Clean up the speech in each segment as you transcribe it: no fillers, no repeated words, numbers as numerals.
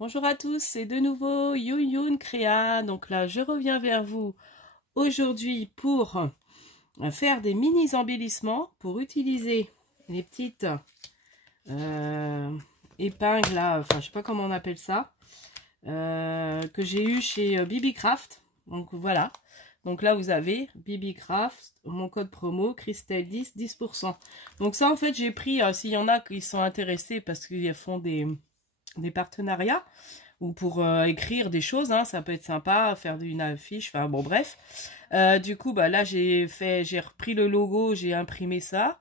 Bonjour à tous, c'est de nouveau Youn Créa. Donc là, je reviens vers vous aujourd'hui pour faire des mini embellissements, pour utiliser les petites épingles là, enfin je sais pas comment on appelle ça, que j'ai eu chez BB Craft. Donc voilà. Donc là vous avez BB Craft, mon code promo Christelle 10, 10%. Donc ça en fait j'ai pris, s'il y en a qui sont intéressés parce qu'ils font des partenariats ou pour écrire des choses, hein, ça peut être sympa, faire une affiche, enfin bon bref. Du coup bah là j'ai repris le logo, j'ai imprimé ça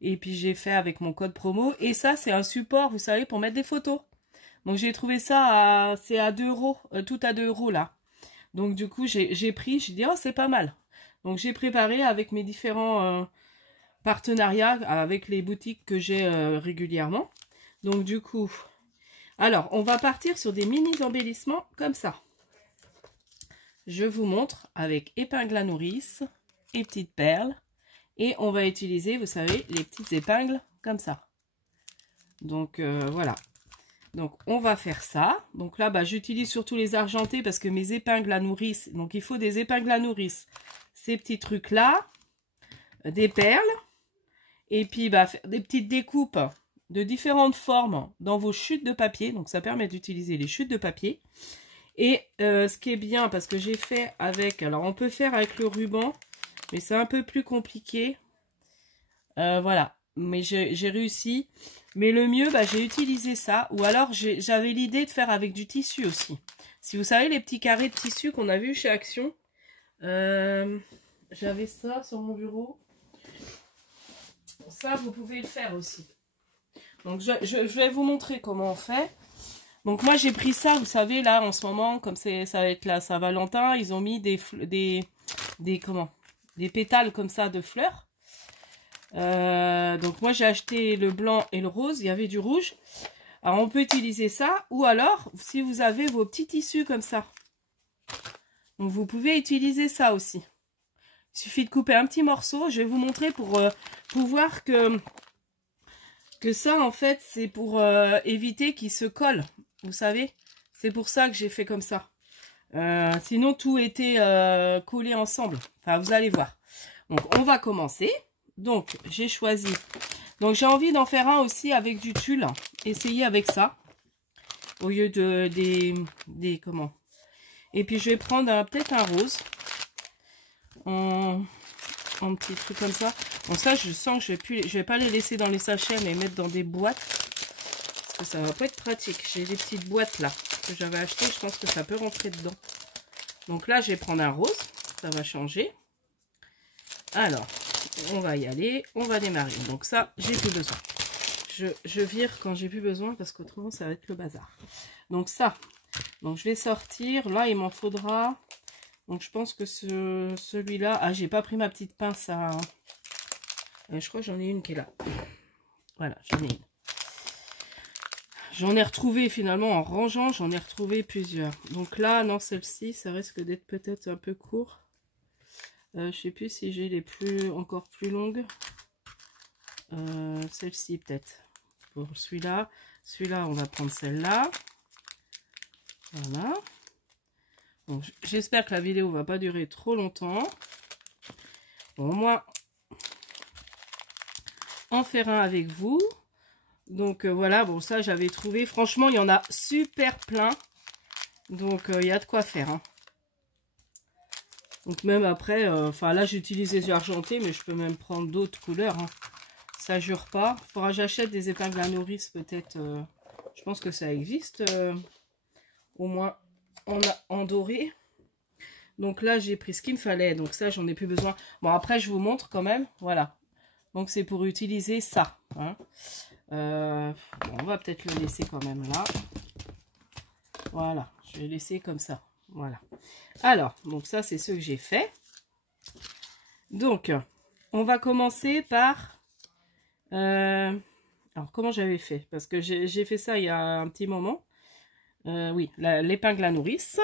et puis j'ai fait avec mon code promo et ça c'est un support, vous savez, pour mettre des photos. Donc j'ai trouvé ça c'est à 2 euros, tout à 2 euros là. Donc du coup j'ai pris, j'ai dit oh c'est pas mal. Donc j'ai préparé avec mes différents partenariats avec les boutiques que j'ai régulièrement. Donc du coup, alors on va partir sur des mini embellissements comme ça. Je vous montre avec épingle à nourrice et petites perles. Et on va utiliser, vous savez, les petites épingles comme ça. Donc voilà. Donc on va faire ça. Donc là, bah, j'utilise surtout les argentés parce que mes épingles à nourrice, donc il faut des épingles à nourrice. Ces petits trucs là, des perles. Et puis bah, faire des petites découpes de différentes formes dans vos chutes de papier. Donc ça permet d'utiliser les chutes de papier. Et ce qui est bien, parce que j'ai fait avec, alors on peut faire avec le ruban, mais c'est un peu plus compliqué. Voilà, mais j'ai réussi. Mais le mieux, bah, j'ai utilisé ça. Ou alors j'avais l'idée de faire avec du tissu aussi. Si vous savez les petits carrés de tissu qu'on a vu chez Action, j'avais ça sur mon bureau. Ça, vous pouvez le faire aussi. Donc je vais vous montrer comment on fait. Donc moi j'ai pris ça, vous savez, là en ce moment, comme ça va être la Saint-Valentin, ils ont mis des pétales comme ça de fleurs. Donc moi j'ai acheté le blanc et le rose, il y avait du rouge. Alors on peut utiliser ça, ou alors si vous avez vos petits tissus comme ça. Donc vous pouvez utiliser ça aussi. Il suffit de couper un petit morceau, je vais vous montrer pour voir que ça en fait c'est pour éviter qu'il se colle. Vous savez, c'est pour ça que j'ai fait comme ça. Sinon, tout était collé ensemble. Enfin, vous allez voir. Donc, on va commencer. Donc, j'ai choisi. Donc, j'ai envie d'en faire un aussi avec du tulle. Essayez avec ça. Au lieu des comment. Et puis, je vais prendre peut-être un rose. En petit truc comme ça. Bon, ça, je sens que je vais pas les laisser dans les sachets, mais mettre dans des boîtes. Parce que ça va pas être pratique. J'ai des petites boîtes là que j'avais achetées. Je pense que ça peut rentrer dedans. Donc là, je vais prendre un rose. Ça va changer. Alors, on va y aller. On va démarrer. Donc ça, j'ai plus besoin. Je vire quand j'ai plus besoin parce qu'autrement, ça va être le bazar. Donc ça. Donc je vais sortir. Là, il m'en faudra. Donc je pense que celui-là... Ah, j'ai pas pris ma petite pince à... je crois que j'en ai une qui est là. Voilà, j'en ai une. J'en ai retrouvé finalement en rangeant, j'en ai retrouvé plusieurs. Donc là, non, celle-ci, ça risque d'être peut-être un peu court. Je sais plus si j'ai les encore plus longues. Celle-ci peut-être. Pour celui-là. Celui-là, on va prendre celle-là. Voilà. Donc j'espère que la vidéo va pas durer trop longtemps. Bon, moi, en faire un avec vous. Donc voilà, bon ça j'avais trouvé, franchement il y en a super plein, donc il y a de quoi faire. Hein. Donc même après, enfin là j'utilise les argentés, mais je peux même prendre d'autres couleurs. Hein. Ça jure pas, il faudra que j'achète des épingles à nourrice peut-être, je pense que ça existe, au moins en doré. Donc là j'ai pris ce qu'il me fallait, donc ça j'en ai plus besoin. Bon après je vous montre quand même, voilà. Donc c'est pour utiliser ça. Hein. Bon, on va peut-être le laisser quand même là. Voilà, je vais laisser comme ça. Voilà. Alors, donc ça, c'est ce que j'ai fait. Donc, on va commencer par... alors, comment j'avais fait? Parce que j'ai fait ça il y a un petit moment. Oui, l'épingle à nourrice.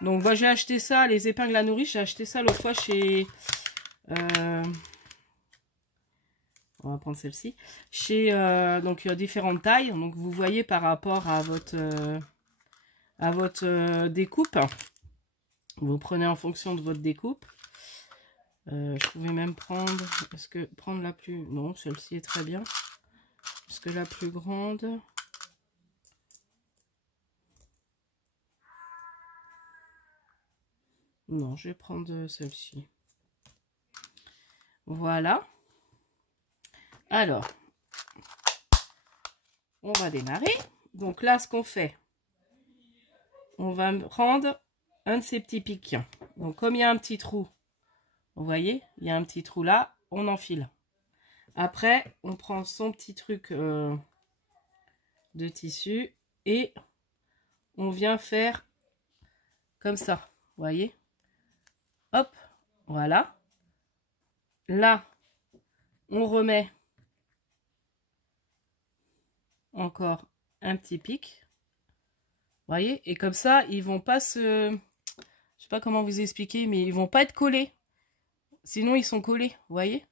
Donc, bah, j'ai acheté ça, les épingles à nourrice. J'ai acheté ça l'autre fois chez... on va prendre celle-ci. Chez donc il y a différentes tailles, donc vous voyez par rapport à votre découpe. Vous prenez en fonction de votre découpe. Je pouvais même prendre, est-ce que prendre la plus, non, celle-ci est très bien. Est-ce que la plus grande, non, je vais prendre celle-ci. Voilà. Alors, on va démarrer. Donc là, ce qu'on fait, on va prendre un de ces petits pics. Donc comme il y a un petit trou, vous voyez, il y a un petit trou là, on enfile. Après, on prend son petit truc de tissu et on vient faire comme ça, vous voyez. Hop, voilà. Là, on remet encore un petit pic. Vous voyez, et comme ça, ils vont pas se... Je sais pas comment vous expliquer, mais ils vont pas être collés. Sinon, ils sont collés, vous voyez.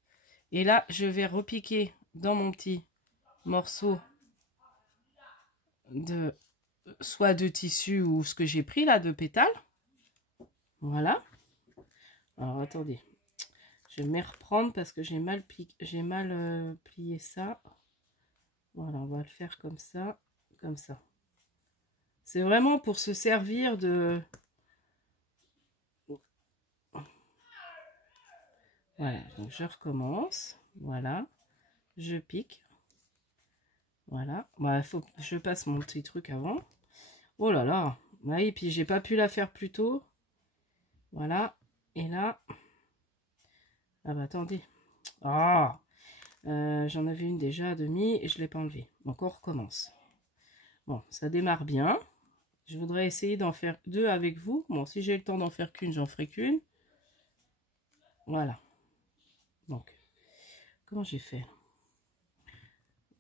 Et là, je vais repiquer dans mon petit morceau de soit de tissu ou ce que j'ai pris là, de pétales. Voilà. Alors, attendez. Je vais me reprendre parce que j'ai mal plié ça. Voilà, on va le faire comme ça, comme ça. C'est vraiment pour se servir de... Voilà, donc je recommence. Voilà, je pique. Voilà, bah, faut que je passe mon petit truc avant. Oh là là, oui, puis j'ai pas pu la faire plus tôt. Voilà, et là... Ah bah attendez. Ah, j'en avais une déjà à demi et je l'ai pas enlevée. Donc on recommence. Bon, ça démarre bien. Je voudrais essayer d'en faire deux avec vous. Bon, si j'ai le temps d'en faire qu'une, j'en ferai qu'une. Voilà. Donc, comment j'ai fait?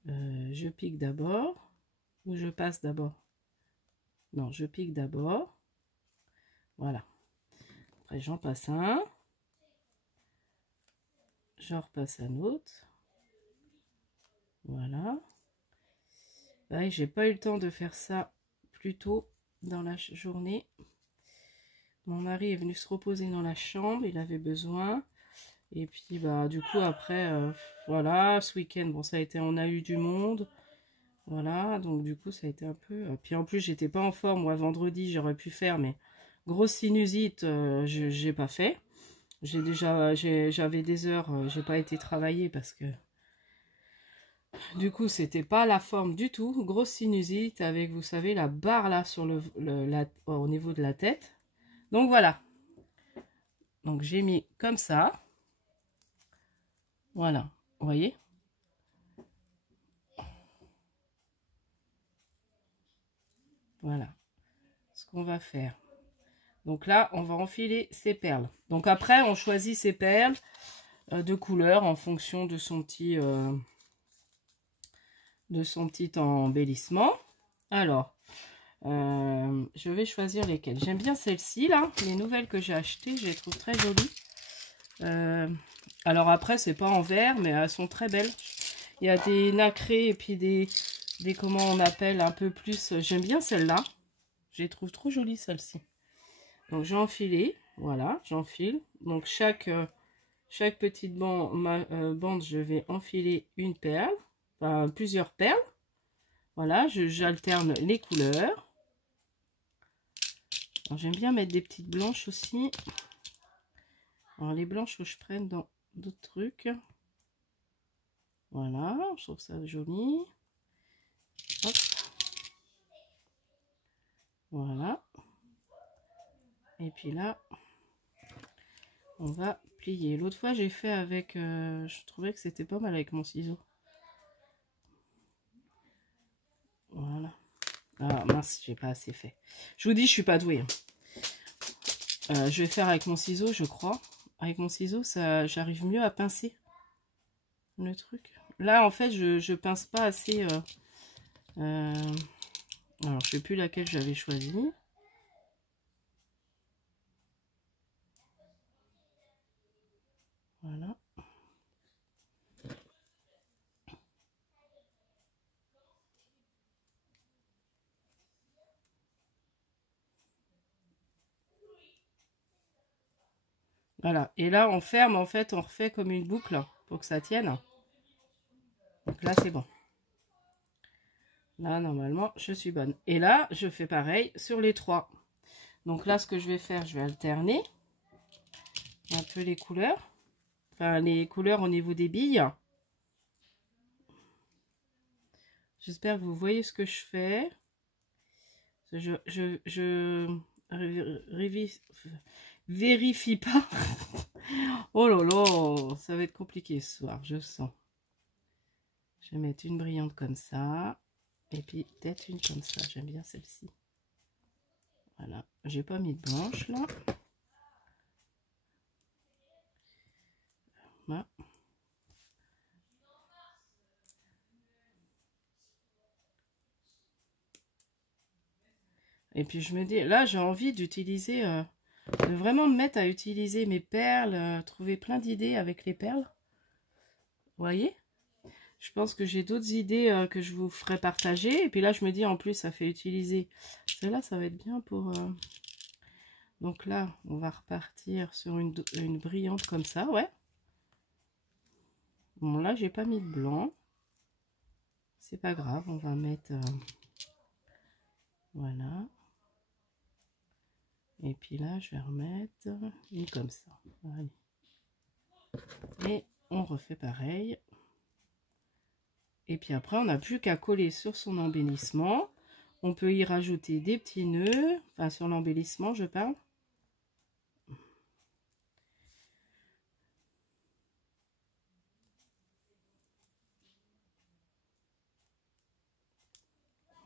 Je pique d'abord. Ou je passe d'abord? Non, je pique d'abord. Voilà. Après, j'en passe un. J'en repasse un autre. Voilà. Ouais, j'ai pas eu le temps de faire ça plus tôt dans la journée. Mon mari est venu se reposer dans la chambre, il avait besoin. Et puis bah du coup après voilà, ce week-end bon ça a été, on a eu du monde. Voilà, donc du coup ça a été un peu, puis en plus j'étais pas en forme, moi vendredi j'aurais pu faire mais grosse sinusite, j'ai pas fait. J'avais des heures, j'ai pas été travailler parce que du coup c'était pas la forme du tout. Grosse sinusite avec, vous savez, la barre là sur au niveau de la tête. Donc voilà. Donc j'ai mis comme ça. Voilà, vous voyez. Voilà ce qu'on va faire. Donc là, on va enfiler ses perles. Donc après, on choisit ses perles de couleur en fonction de son petit embellissement. Alors, je vais choisir lesquelles. J'aime bien celle-ci là, les nouvelles que j'ai achetées, je les trouve très jolies. Alors après, c'est pas en vert, mais elles sont très belles. Il y a des nacrés et puis des comment on appelle un peu plus. J'aime bien celle-là. Je les trouve trop jolies celle-ci. Donc j'ai enfilé, voilà, j'enfile. Donc chaque petite bande, je vais enfiler une perle, enfin plusieurs perles. Voilà, j'alterne les couleurs. J'aime bien mettre des petites blanches aussi. Alors les blanches que je prenne dans d'autres trucs. Voilà, je trouve ça joli. Hop. Voilà. Et puis là, on va plier. L'autre fois, j'ai fait avec... je trouvais que c'était pas mal avec mon ciseau. Voilà. Ah mince, j'ai pas assez fait. Je vous dis, je suis pas douée. Je vais faire avec mon ciseau, je crois. Avec mon ciseau, ça, j'arrive mieux à pincer le truc. Là, en fait, je pince pas assez. Alors, je sais plus laquelle j'avais choisi. Voilà. Voilà. Et là, on ferme, en fait, on refait comme une boucle pour que ça tienne. Donc là, c'est bon. Là, normalement, je suis bonne. Et là, je fais pareil sur les 3. Donc là, ce que je vais faire, je vais alterner un peu les couleurs. Enfin, les couleurs au niveau des billes. J'espère que vous voyez ce que je fais. Je vérifie pas. Oh là là, ça va être compliqué ce soir, je sens. Je vais mettre une brillante comme ça. Et puis peut-être une comme ça. J'aime bien celle-ci. Voilà. J'ai pas mis de blanche là. Voilà. Et puis je me dis, là j'ai envie d'utiliser, de vraiment me mettre à utiliser mes perles, trouver plein d'idées avec les perles. Vous voyez? Je pense que j'ai d'autres idées que je vous ferai partager. Et puis là je me dis en plus ça fait utiliser. Celle-là ça va être bien pour... Donc là on va repartir sur une brillante comme ça, ouais. Bon là j'ai pas mis de blanc. C'est pas grave, on va mettre... voilà. Et puis là, je vais remettre une comme ça. Allez. Et on refait pareil. Et puis après, on n'a plus qu'à coller sur son embellissement. On peut y rajouter des petits nœuds. Enfin, sur l'embellissement, je parle.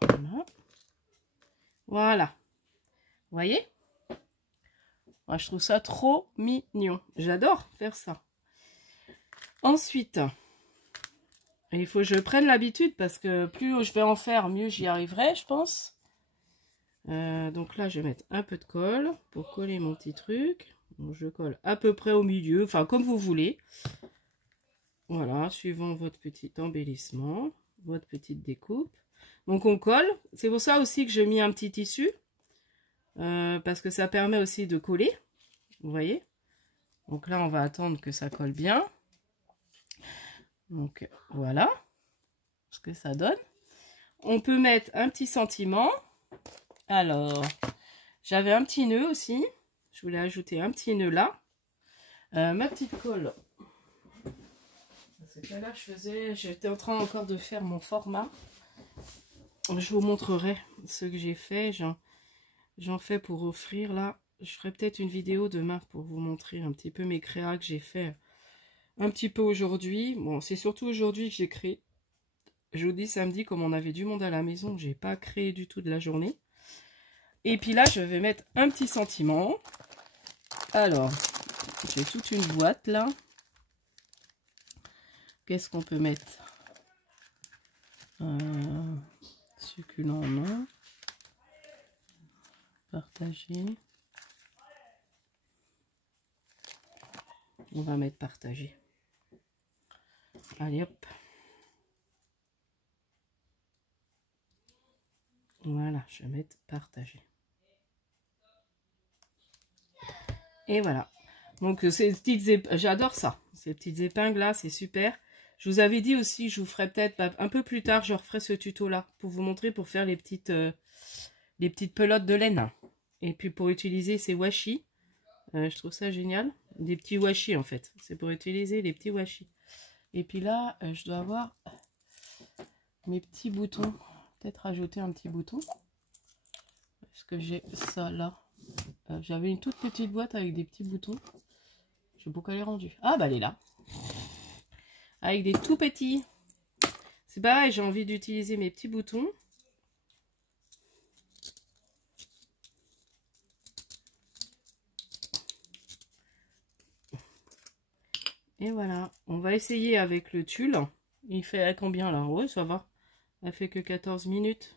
Voilà. Voilà. Vous voyez? Moi, je trouve ça trop mignon. J'adore faire ça. Ensuite, il faut que je prenne l'habitude parce que plus je vais en faire, mieux j'y arriverai, je pense. Donc là, je vais mettre un peu de colle pour coller mon petit truc. Donc, je colle à peu près au milieu, enfin comme vous voulez. Voilà, suivant votre petit embellissement, votre petite découpe. Donc on colle. C'est pour ça aussi que j'ai mis un petit tissu. Parce que ça permet aussi de coller. Vous voyez? Donc là, on va attendre que ça colle bien. Donc voilà ce que ça donne. On peut mettre un petit sentiment. Alors, j'avais un petit nœud aussi. Je voulais ajouter un petit nœud là. Ma petite colle. C'est que là, j'étais en train encore de faire mon format. Je vous montrerai ce que j'ai fait. J'en fais pour offrir là. Je ferai peut-être une vidéo demain pour vous montrer un petit peu mes créas que j'ai fait un petit peu aujourd'hui. Bon, c'est surtout aujourd'hui que j'ai créé. Jeudi, samedi, comme on avait du monde à la maison, j'ai pas créé du tout de la journée. Et puis là, je vais mettre un petit sentiment. Alors, j'ai toute une boîte là. Qu'est-ce qu'on peut mettre? Succulent, non. Partager. On va mettre partager. Allez hop. Voilà, je vais mettre partager. Et voilà. Donc ces petites j'adore ça. Ces petites épingles là, c'est super. Je vous avais dit aussi, je vous ferai peut-être un peu plus tard, je referai ce tuto là pour vous montrer pour faire les petites pelotes de laine. Et puis pour utiliser ces washi. Je trouve ça génial. Des petits washi en fait. C'est pour utiliser les petits washi. Et puis là, je dois avoir mes petits boutons. Peut-être rajouter un petit bouton. Parce que j'ai ça là. J'avais une toute petite boîte avec des petits boutons. Je sais pas qu'elle est rendue. Ah bah elle est là. Avec des tout petits. C'est pareil, j'ai envie d'utiliser mes petits boutons. Et voilà. On va essayer avec le tulle. Il fait à combien là? Ouais, ça va. Elle fait que 14 minutes.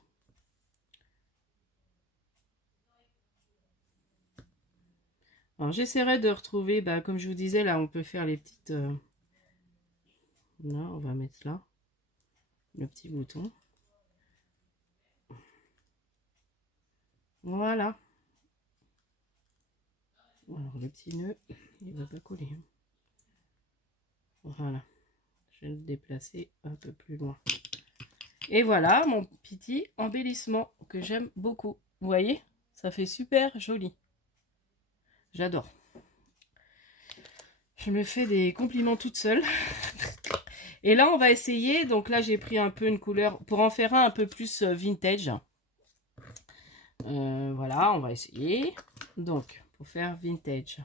Alors j'essaierai de retrouver, bah, comme je vous disais, là on peut faire les petites... Là, on va mettre là, le petit bouton. Voilà. Alors le petit nœud, il va pas coller. Voilà. Je vais le déplacer un peu plus loin. Et voilà mon petit embellissement que j'aime beaucoup. Vous voyez, ça fait super joli. J'adore. Je me fais des compliments toute seule. Et là, on va essayer. Donc là, j'ai pris un peu une couleur pour en faire un peu plus vintage. Voilà, on va essayer. Donc, pour faire vintage.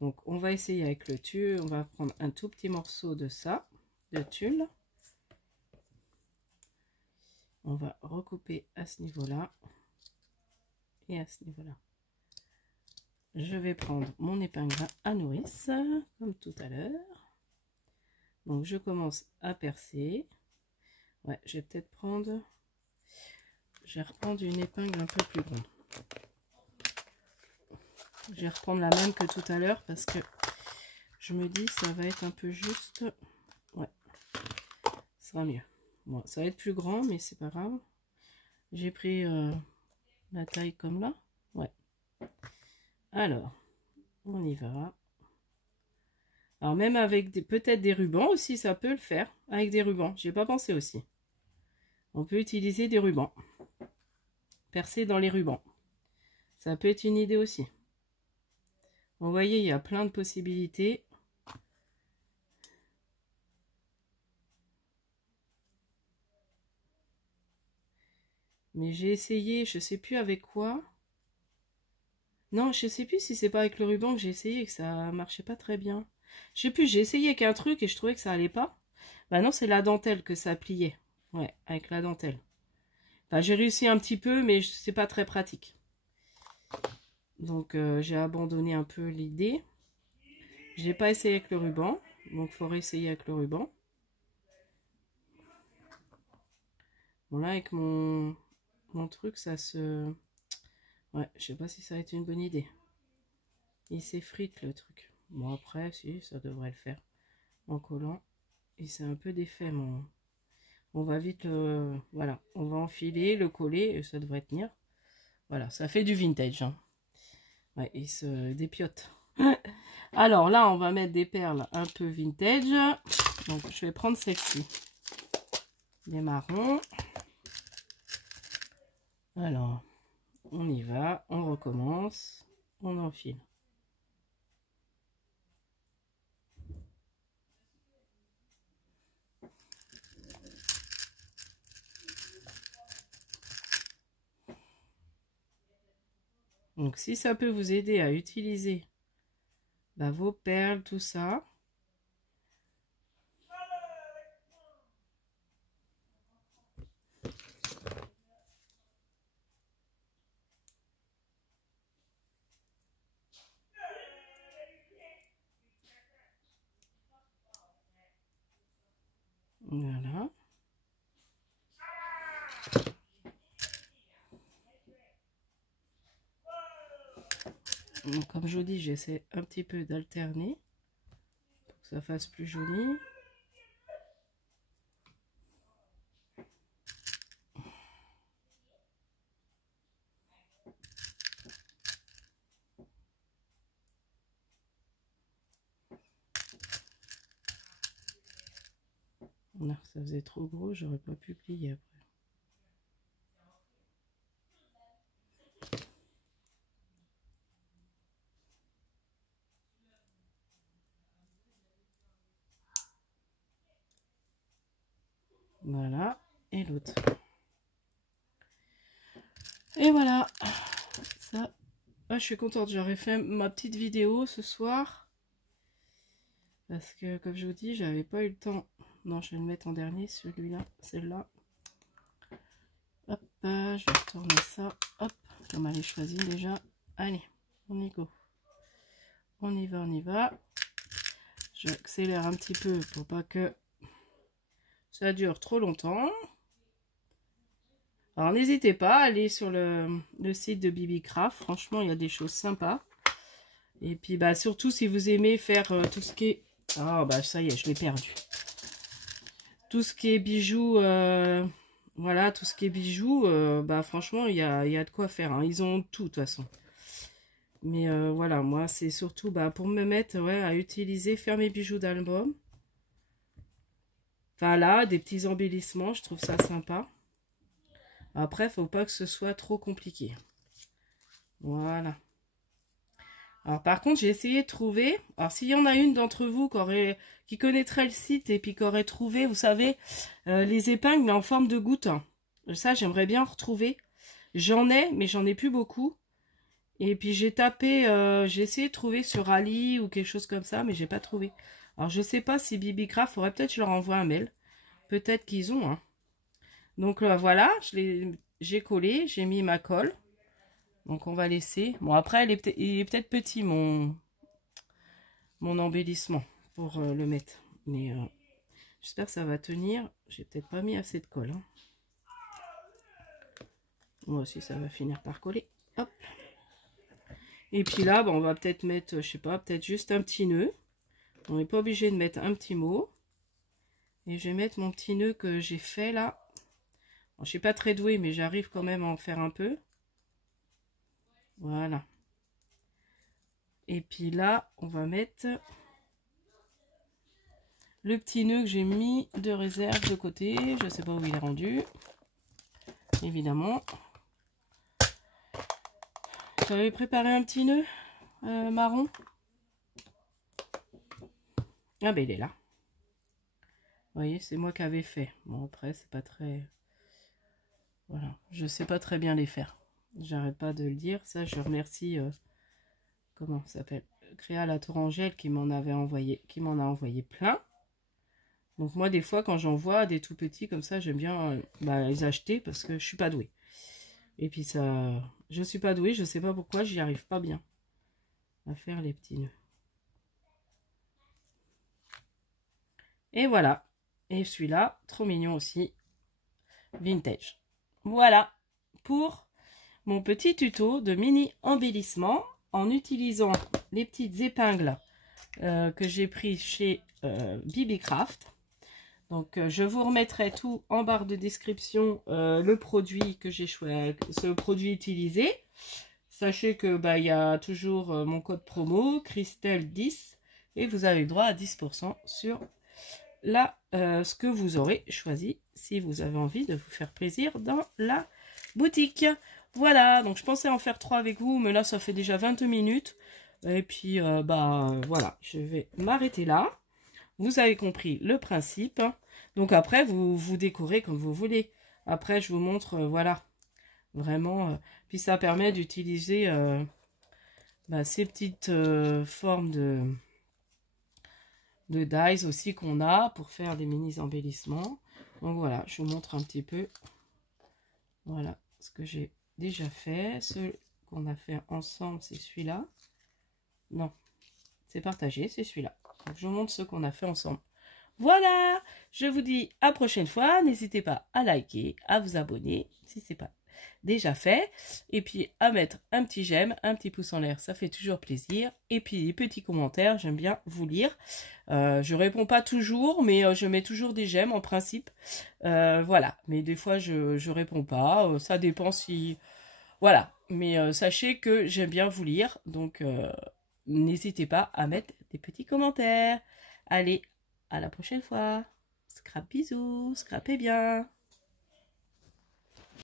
Donc, on va essayer avec le tulle. On va prendre un tout petit morceau de ça, de tulle. On va recouper à ce niveau-là et à ce niveau-là. Je vais prendre mon épingle à nourrice, comme tout à l'heure. Donc, je commence à percer. Ouais, je vais peut-être prendre... Je vais reprendre une épingle un peu plus grande. Je vais reprendre la même que tout à l'heure parce que je me dis ça va être un peu juste. Ouais, ça sera mieux. Bon, ça va être plus grand, mais c'est pas grave. J'ai pris la taille comme là. Ouais. Alors, on y va. Alors même avec peut-être des rubans aussi, ça peut le faire. Avec des rubans, j'ai pas pensé aussi. On peut utiliser des rubans. Percer dans les rubans. Ça peut être une idée aussi. Vous voyez, il y a plein de possibilités. Mais j'ai essayé, je sais plus avec quoi. Non, je sais plus si c'est pas avec le ruban que j'ai essayé et que ça marchait pas très bien. Je sais plus, j'ai essayé avec un truc et je trouvais que ça allait pas. Bah non, c'est la dentelle que ça pliait. Ouais, avec la dentelle. Enfin, j'ai réussi un petit peu, mais c'est pas très pratique. Donc, j'ai abandonné un peu l'idée. J'ai pas essayé avec le ruban. Donc, il faut réessayer avec le ruban. Bon, là, avec mon truc, ça se... Ouais, je sais pas si ça va être une bonne idée. Il s'effrite, le truc. Bon, après, si, ça devrait le faire. En collant. Et c'est un peu défait, mon... On va vite, voilà, on va enfiler, le coller, et ça devrait tenir. Voilà, ça fait du vintage. Hein. Ouais, il se dépiote. Alors là, on va mettre des perles un peu vintage. Donc, je vais prendre celle-ci. Des marrons. Alors, on y va, on recommence, on enfile. Donc, si ça peut vous aider à utiliser vos perles, tout ça. Voilà. Donc, comme je vous dis, j'essaie un petit peu d'alterner pour que ça fasse plus joli. Non, ça faisait trop gros, j'aurais pas pu plier après. Voilà, et l'autre. Et voilà, ça. Ah, je suis contente, j'aurais fait ma petite vidéo ce soir. Parce que, comme je vous dis, j'avais pas eu le temps. Non, je vais le mettre en dernier, celui-là, celle-là. Hop, je vais tourner ça. Hop, comme elle est choisie déjà. Allez, on y go. On y va, on y va. J'accélère un petit peu pour pas que ça dure trop longtemps. Alors, n'hésitez pas à aller sur le site de BibiCraft. Franchement, il y a des choses sympas. Et puis, surtout, si vous aimez faire tout ce qui est... Ah, ça y est, je l'ai perdu. Tout ce qui est bijoux... Voilà, tout ce qui est bijoux, franchement, il y a de quoi faire. Hein. Ils ont tout, de toute façon. Mais voilà, moi, c'est surtout pour me mettre à utiliser, faire mes bijoux d'album. Enfin là, des petits embellissements, je trouve ça sympa. Après, faut pas que ce soit trop compliqué. Voilà. Alors par contre, j'ai essayé de trouver. Alors s'il y en a une d'entre vous qui connaîtrait le site et puis qui aurait trouvé, vous savez, les épingles mais en forme de goutte. Ça, j'aimerais bien retrouver. J'en ai, mais j'en ai plus beaucoup. Et puis j'ai tapé, j'ai essayé de trouver sur Ali ou quelque chose comme ça, mais j'ai pas trouvé. Alors je sais pas si Bibicraft, faudrait peut-être que je leur envoie un mail. Peut-être qu'ils ont. Hein. Donc voilà, j'ai collé, j'ai mis ma colle. Donc on va laisser. Bon après, il est peut-être petit mon embellissement pour le mettre. Mais j'espère que ça va tenir. J'ai peut-être pas mis assez de colle. Hein. Moi aussi, ça va finir par coller. Hop. Et puis là, on va peut-être mettre, je sais pas, peut-être juste un petit nœud. On n'est pas obligé de mettre un petit mot. Et je vais mettre mon petit nœud que j'ai fait là. Bon, je suis pas très douée, mais j'arrive quand même à en faire un peu. Voilà. Et puis là, on va mettre le petit nœud que j'ai mis de réserve de côté. Je sais pas où il est rendu. Évidemment. J'avais préparé un petit nœud marron. Ah ben il est là. Vous voyez, c'est moi qui avais fait. Bon après, c'est pas très... Voilà, je sais pas très bien les faire. J'arrête pas de le dire. Ça, je remercie... comment ça s'appelle? Créa la Tourangelle qui m'en a envoyé plein. Donc moi, des fois, quand j'en vois des tout petits comme ça, j'aime bien les acheter parce que je suis pas douée. Et puis ça... Je suis pas douée, je sais pas pourquoi, j'y arrive pas bien à faire les petits nœuds. Et voilà. Et celui-là, trop mignon aussi. Vintage. Voilà pour mon petit tuto de mini embellissement en utilisant les petites épingles que j'ai pris chez Bibicraft. Donc je vous remettrai tout en barre de description, le produit que j'ai choisi, ce produit utilisé. Sachez que il y a toujours mon code promo Christelle10 et vous avez le droit à 10% sur ce que vous aurez choisi si vous avez envie de vous faire plaisir dans la boutique. Voilà, donc je pensais en faire 3 avec vous, mais là ça fait déjà 22 minutes. Et puis voilà, je vais m'arrêter là. Vous avez compris le principe. Donc après, vous décorez comme vous voulez. Après, je vous montre, voilà, vraiment. Puis ça permet d'utiliser ces petites formes de dies aussi qu'on a pour faire des mini embellissements. Donc voilà, je vous montre un petit peu. Voilà ce que j'ai déjà fait. Ce qu'on a fait ensemble, c'est celui-là. Non, c'est partagé, c'est celui-là. Donc, je vous montre ce qu'on a fait ensemble. Voilà, je vous dis à la prochaine fois. N'hésitez pas à liker, à vous abonner si ce n'est pas déjà fait. Et puis à mettre un petit j'aime, un petit pouce en l'air, ça fait toujours plaisir. Et puis les petits commentaires, j'aime bien vous lire. Je réponds pas toujours, mais je mets toujours des j'aime en principe. Voilà, mais des fois je réponds pas. Ça dépend si... Voilà, mais sachez que j'aime bien vous lire. Donc... n'hésitez pas à mettre des petits commentaires. Allez, à la prochaine fois. Scrap bisous, scrapez bien.